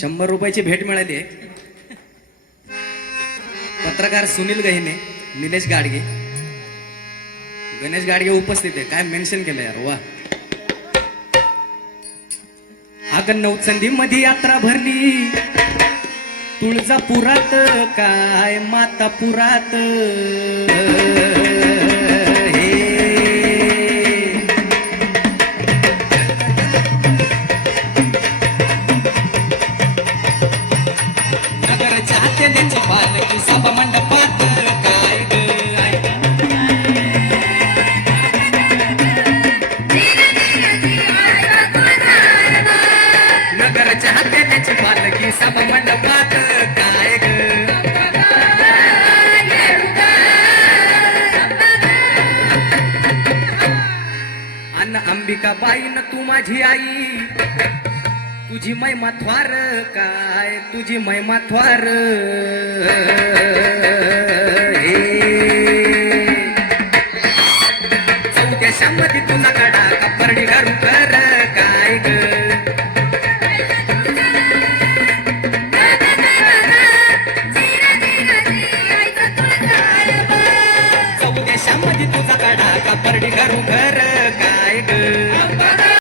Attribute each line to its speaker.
Speaker 1: शंभर रुपयाची भेट मिळाली आहे. पत्रकार सुनील गहिने निलेश गाडगे. गणेश गाडगे उपस्थित आहे. काय मेन्शन केलं यार? वा. अगं नवचंदी मध्ये यात्रा भरली. तुळजापुरात काय? मातापुरात. अंबिका बाई न मंडपात काय आई. तुझी महिमा थ्वार काय? तुझी महिमा थ्वार शामध्ये काढा काय ग? तुझा काढा कपरडी करू घर काय ग?